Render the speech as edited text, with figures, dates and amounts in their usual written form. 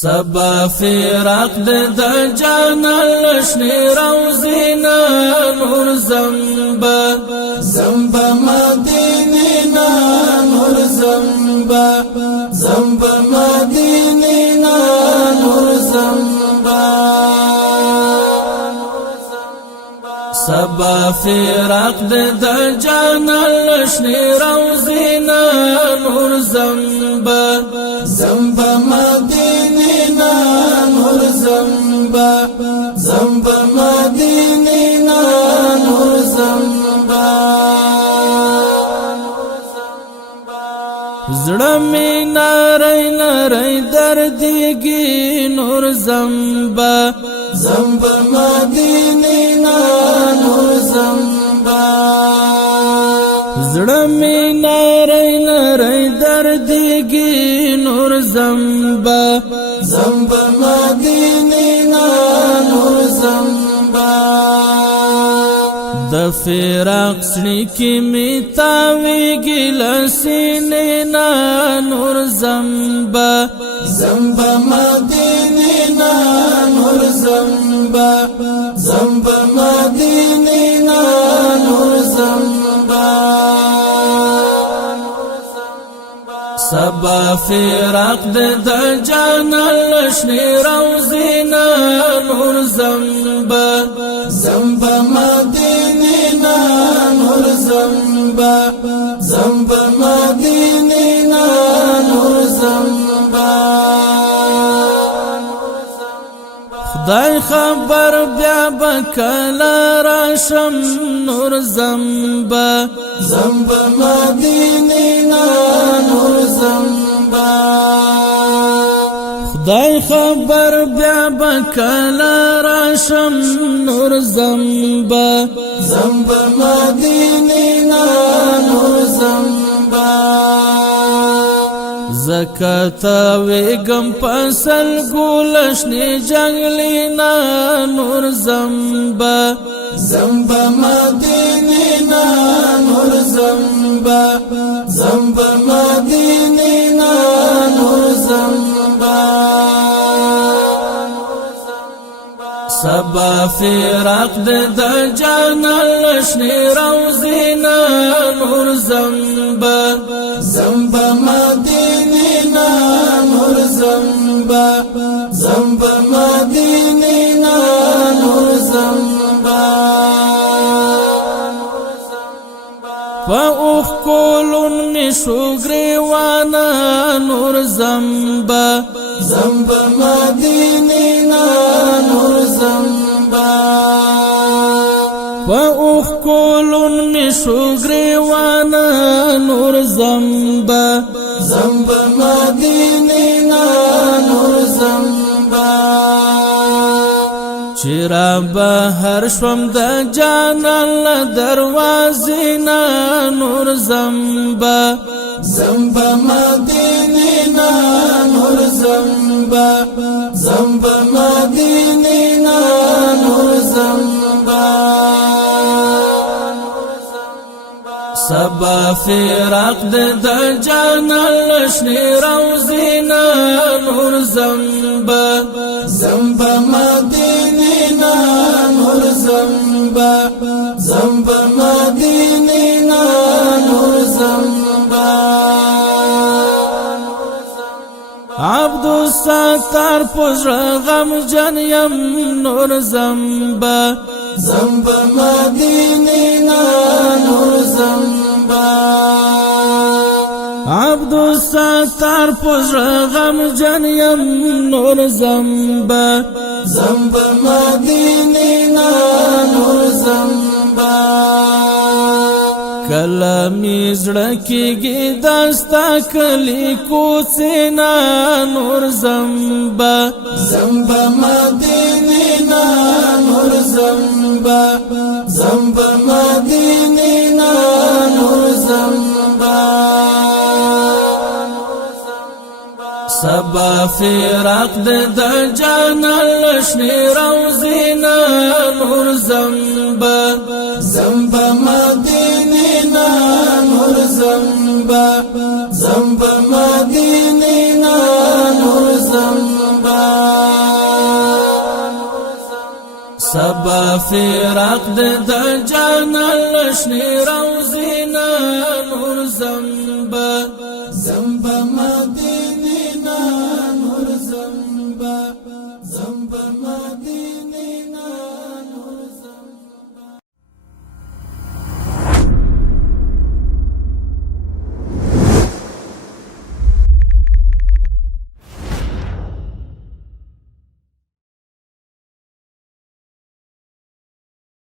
سبا فراق د جانا لشنی روزینا نور زمبا زمبا مدینینا نور زمبا زمبا مدینینا نور زمبا سبا فراق د جانا لشنی روزینا نور زمبا زمبا مدینینا نور زمبا زمبا مدینینا نور زمبا زړه می نری نری دردیږي نور زمبا زمبا مدینینا نور زمبا زړه می نری نری دردیږي نور زمبا زمبا مدینینا نور زمبا د فراق سړی کی می تاویږي لسینینا نور زمبا زمبا مدینینا نور زمبا زمبا مدینینا نور زمبا سبا فراق د جانا لشنی روزینا نور زمبا زمبا مدینینا نور زمبا زمبا مدینینا نور زمبا خدای خبر بیا بکلا راشم نور زمبا زمبا مدینینا نور زمبا خدای خبر بیا بکلا راشم نور زمبا زمبا مدینینا نور زمبا زکاتا ویگم پسل گولشنی جنگلینا نور زمبا زمبا مدینینا نور زمبا زمبا مدینینا نور زمبا سبا فراق د جانا لشنی روزینا نور زمبا زمبا مدینینا نور زمبا زمبا مدینینا نور زمبا فاوخ کولون نشو گریوانا نور زمبا زمبا مدینینا نور زمبا فاوخ کولون نشو گریوانا نور زمبا زمبا مدینینا نور زمبا چرا بهر شوم د جانا دروازینا نور زمبا زمبا مدینینا نور زمبا زمبا مدینینا نور زمبا سبا فراق د جانا لشنی روزینا نور زمبا زمبا مدینینا نور زمبا زمبا مدینینا نور زمبا عبد الستار پوزر غم جنیم نور زمبا زمبا مدینینا نور زمبا عبد الستار پوزر غم جنیم نور زمبا زمبا مدینینا نور زمبا کلمی زړه کېږي داستا کلی کوڅینا نور زمبا زمبا مدینینا نور زمبا زمبا مدینینا نور زمبا سبا فراق د جانا لشنی روزینا نور زمبا زمبا مدینینا نور زمبا زمبا مدینینا نور زمبا سبا فراق د جانا لشنی روزینا نور زمبا مدینینا نور زمبا مدینینا